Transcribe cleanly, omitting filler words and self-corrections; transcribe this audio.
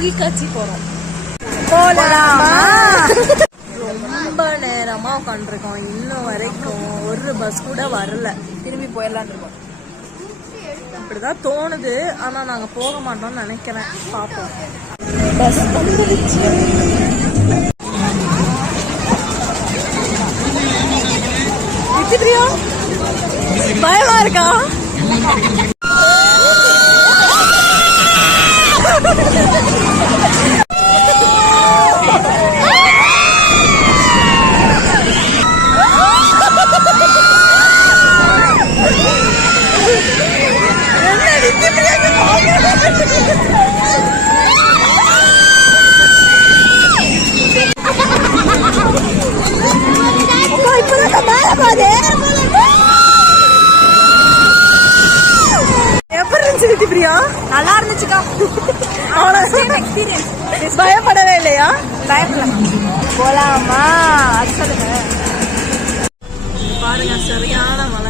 பொருட்காட்சி போறோம். ரொம்ப நேரமா உட்காந்துருக்கோம். இன்னும் வரைக்கும் ஒரு பஸ் கூட வரல. திரும்பி போயிடலான்னு இருக்கோம். அப்படிதான் தோணுது. ஆனா நாங்க போக மாட்டோம்னு நினைக்கிறேன். பாப்போம். பஸ் வந்துருச்சு. பயமா இருக்கா? நல்லா இருந்துச்சுக்கா. பயப்படவே இல்லையா? பயப்படல. போலாமா? அது சொல்லுங்க. பாருங்க, சரியான மழை.